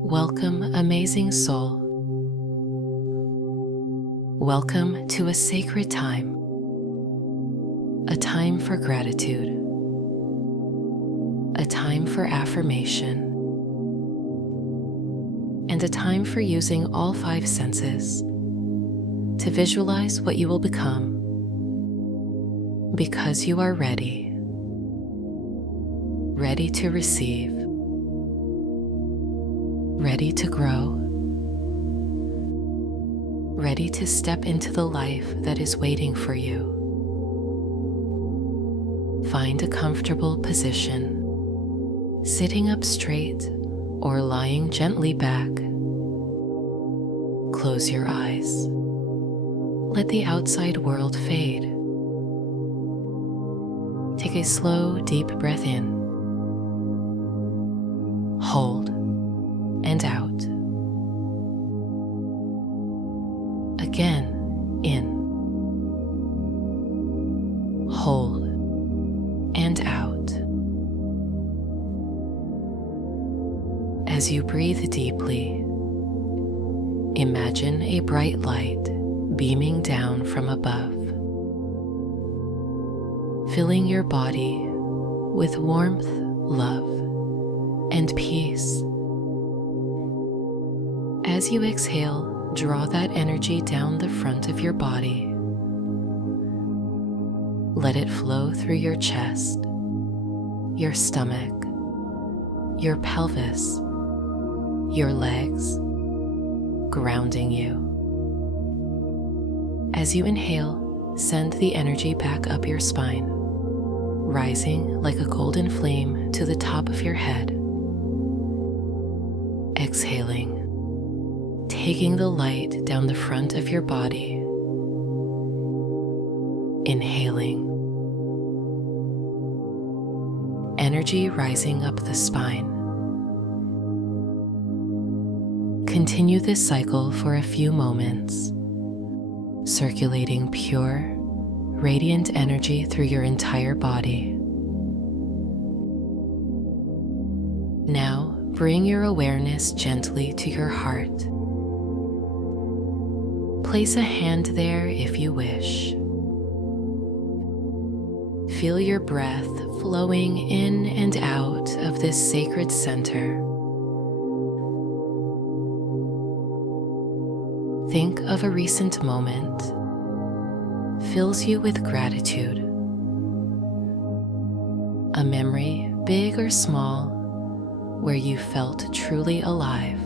Welcome, amazing soul. Welcome to a sacred time, a time for gratitude, a time for affirmation, and a time for using all five senses to visualize what you will become, because you are ready to receive, ready to grow, ready to step into the life that is waiting for you. Find a comfortable position, sitting up straight or lying gently back. Close your eyes. Let the outside world fade. Take a slow, deep breath in. Hold and out. Again, in. Hold and out. As you breathe deeply, imagine a bright light beaming down from above, filling your body with warmth, love, and peace. As you exhale, draw that energy down the front of your body. Let it flow through your chest, your stomach, your pelvis, your legs, grounding you. As you inhale, send the energy back up your spine, rising like a golden flame to the top of your head. Exhaling, taking the light down the front of your body. Inhaling, energy rising up the spine. Continue this cycle for a few moments, circulating pure, radiant energy through your entire body. Now, bring your awareness gently to your heart. Place a hand there if you wish. Feel your breath flowing in and out of this sacred center. Think of a recent moment fills you with gratitude. A memory, big or small, where you felt truly alive,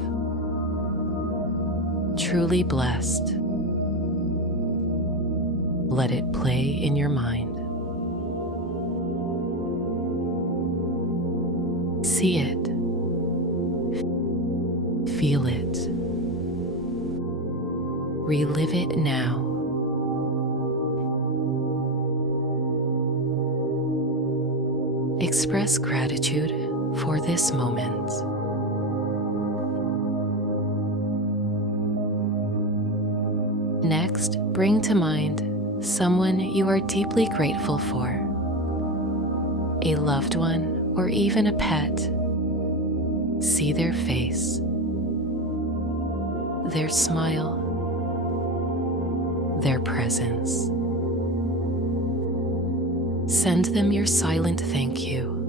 truly blessed. Let it play in your mind. See it. Feel it. Relive it now. Express gratitude for this moment. Next, bring to mind someone you are deeply grateful for, a loved one or even a pet. See their face, their smile, their presence. Send them your silent thank you.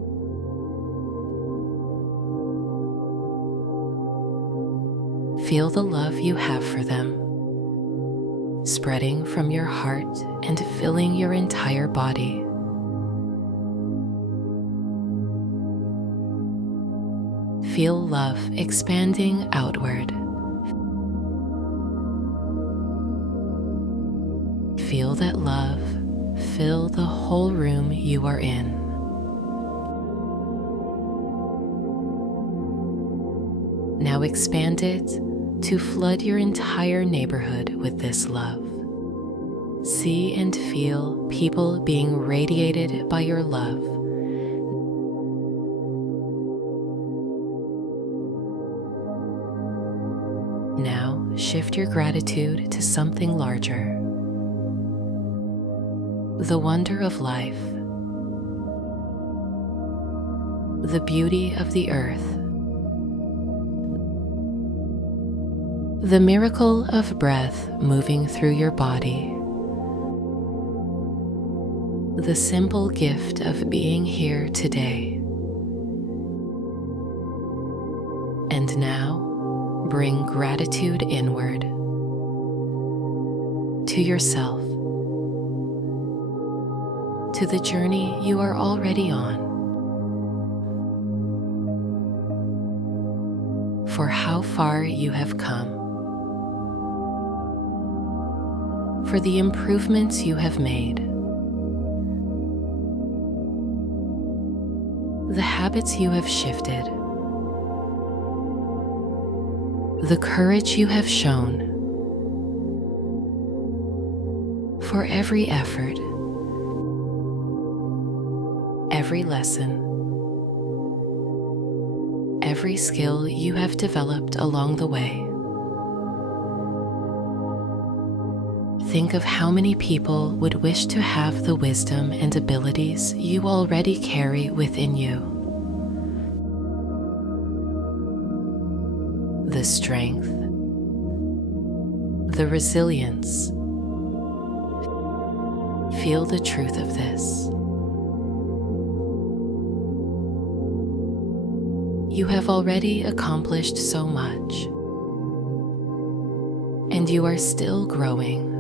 Feel the love you have for them, spreading from your heart and filling your entire body. Feel love expanding outward. Feel that love fill the whole room you are in. Now expand it to flood your entire neighborhood with this love. See and feel people being radiated by your love. Now shift your gratitude to something larger. The wonder of life, the beauty of the earth, The miracle of breath moving through your body. The simple gift of being here today. And now, bring gratitude inward to yourself, to the journey you are already on, for how far you have come, for the improvements you have made, the habits you have shifted, the courage you have shown, for every effort, every lesson, every skill you have developed along the way. Think of how many people would wish to have the wisdom and abilities you already carry within you. The strength, the resilience. Feel the truth of this. You have already accomplished so much, and you are still growing.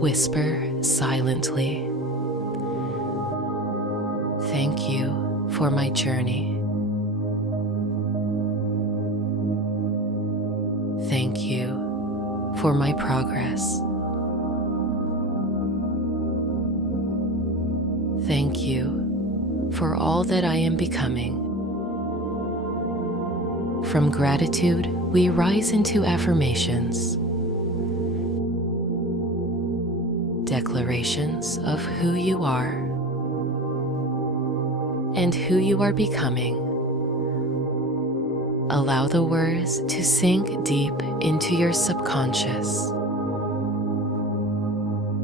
Whisper silently, "Thank you for my journey. Thank you for my progress. Thank you for all that I am becoming." From gratitude, we rise into affirmations, declarations of who you are and who you are becoming. Allow the words to sink deep into your subconscious,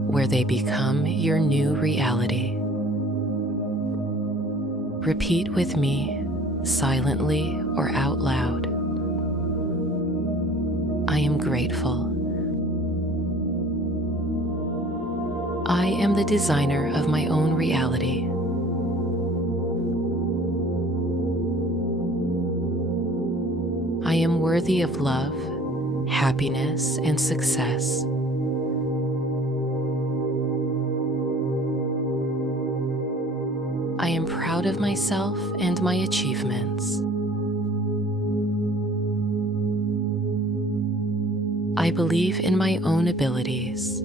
where they become your new reality. Repeat with me, silently or out loud. I am grateful. I am the designer of my own reality. I am worthy of love, happiness, and success. I am proud of myself and my achievements. I believe in my own abilities.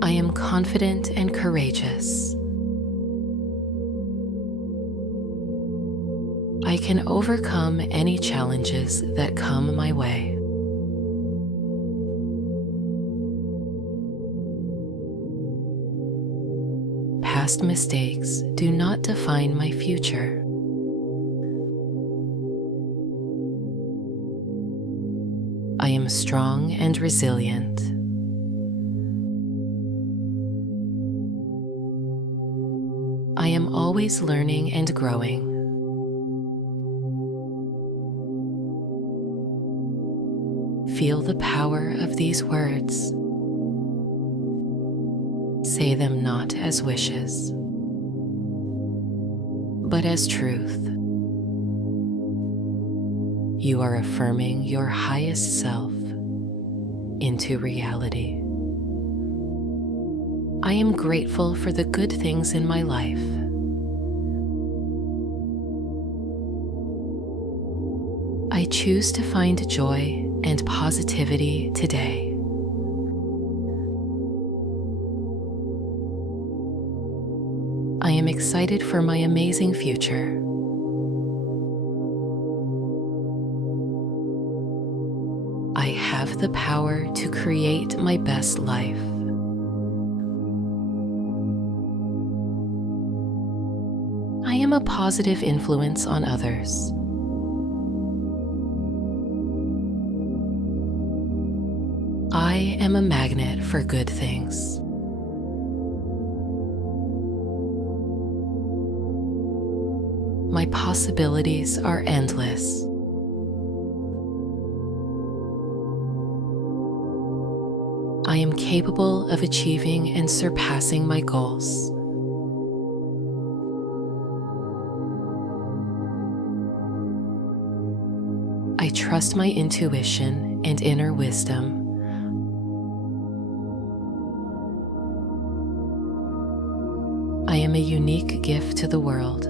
I am confident and courageous. I can overcome any challenges that come my way. Past mistakes do not define my future. I am strong and resilient. I am always learning and growing. Feel the power of these words. Say them not as wishes, but as truth. You are affirming your highest self into reality. I am grateful for the good things in my life. I choose to find joy and positivity today. I am excited for my amazing future. I have the power to create my best life. I am a positive influence on others. I am a magnet for good things. My possibilities are endless. I am capable of achieving and surpassing my goals. I trust my intuition and inner wisdom. I am a unique gift to the world.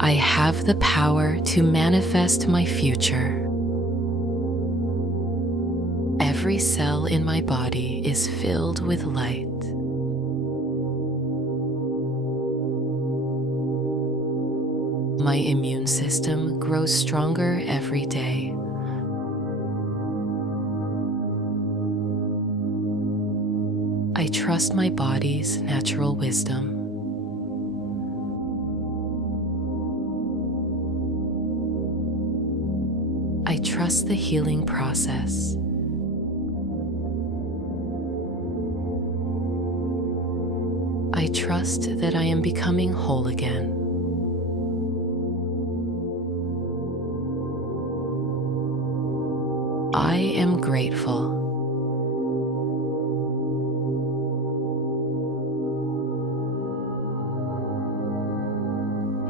I have the power to manifest my future. Every cell in my body is filled with light. My immune system grows stronger every day. I trust my body's natural wisdom. I trust the healing process. I trust that I am becoming whole again. I am grateful.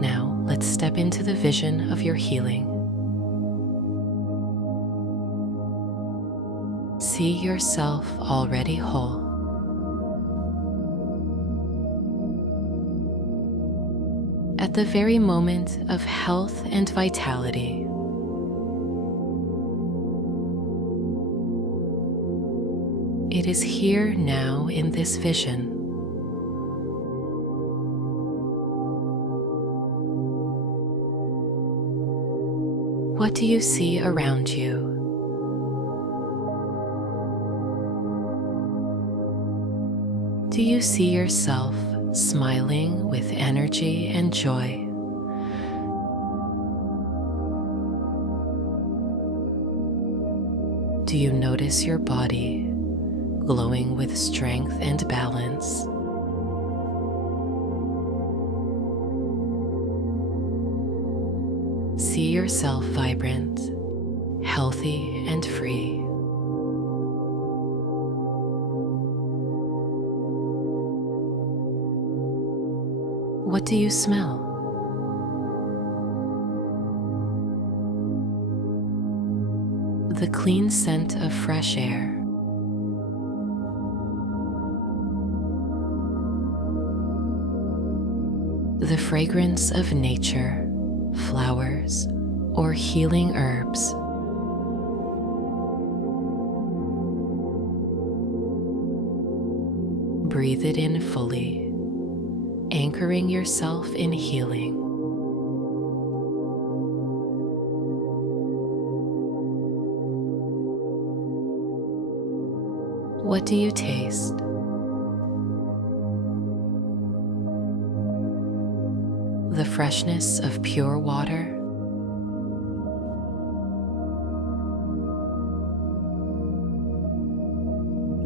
Now, let's step into the vision of your healing. See yourself already whole. At the very moment of health and vitality. It is here now in this vision. What do you see around you? Do you see yourself smiling with energy and joy? Do you notice your body glowing with strength and balance? See yourself vibrant, healthy, and free. What do you smell? The clean scent of fresh air. The fragrance of nature, flowers, or healing herbs. Breathe it in fully, anchoring yourself in healing. What do you taste? The freshness of pure water.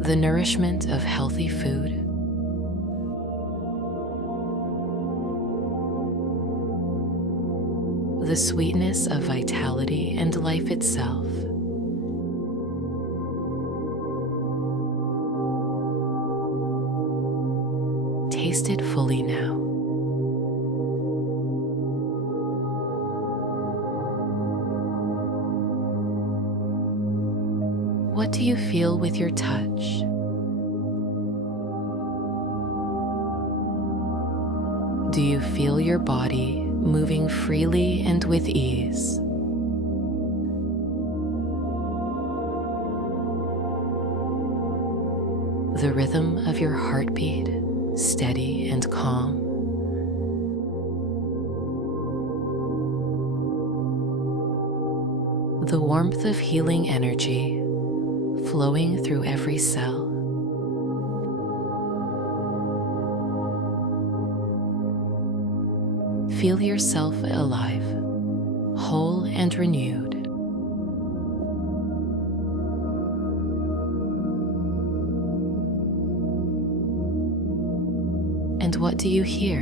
The nourishment of healthy food. The sweetness of vitality and life itself. Taste it fully now. What do you feel with your touch? Do you feel your body moving freely and with ease? The rhythm of your heartbeat, steady and calm. The warmth of healing energy flowing through every cell. Feel yourself alive, whole and renewed. And what do you hear?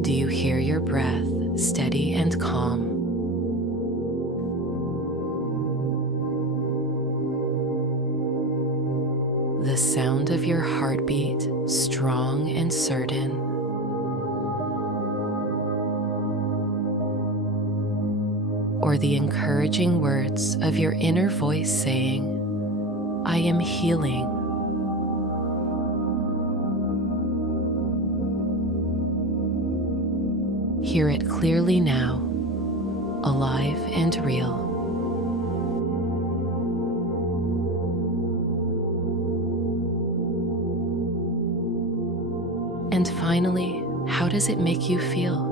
Do you hear your breath steady and calm? The sound of your heartbeat strong and certain? Or the encouraging words of your inner voice saying, "I am healing"? Hear it clearly now, alive and real. And finally, how does it make you feel?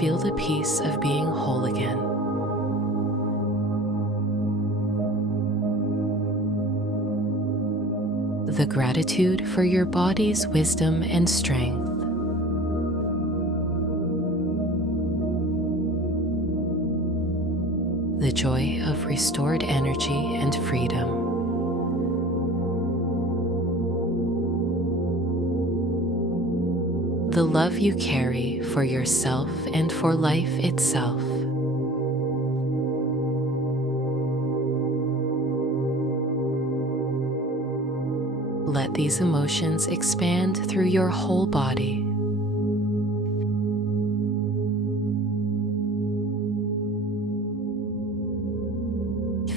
Feel the peace of being whole again. The gratitude for your body's wisdom and strength. The joy of restored energy and freedom. The love you carry for yourself and for life itself. Let these emotions expand through your whole body.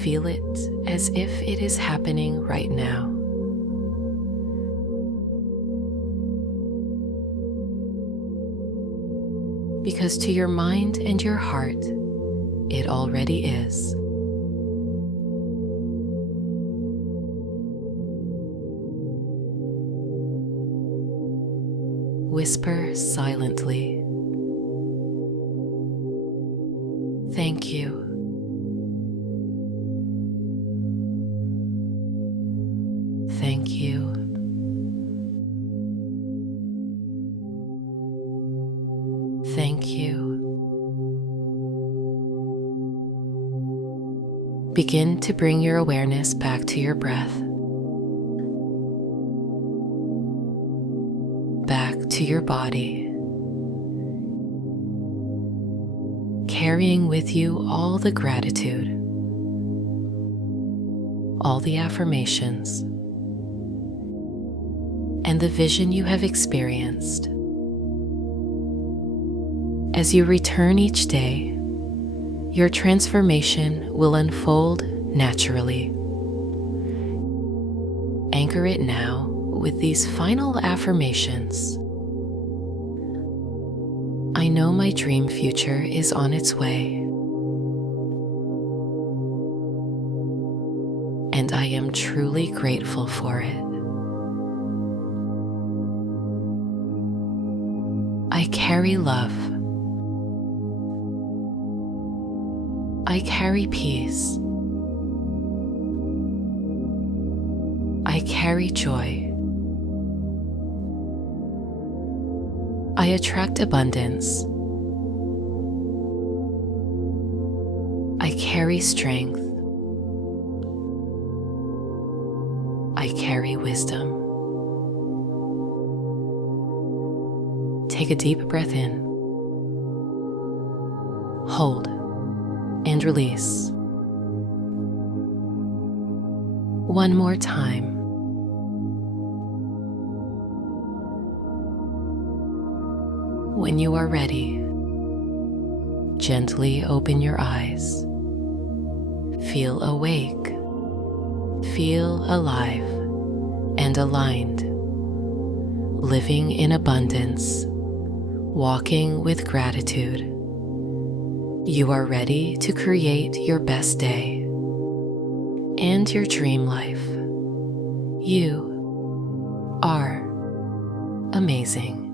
Feel it as if it is happening right now. Because to your mind and your heart, it already is. Whisper silently, "Thank you." Thank you. Thank you. Begin to bring your awareness back to your breath, back to your body, carrying with you all the gratitude, all the affirmations, and the vision you have experienced. As you return each day, your transformation will unfold naturally. Anchor it now with these final affirmations. I know my dream future is on its way, and I am truly grateful for it. I carry love. I carry peace. I carry joy. I attract abundance. I carry strength. I carry wisdom. Take a deep breath in. Hold and release. One more time. When you are ready, gently open your eyes. Feel awake, feel alive and aligned, living in abundance, walking with gratitude. You are ready to create your best day and your dream life. You are amazing.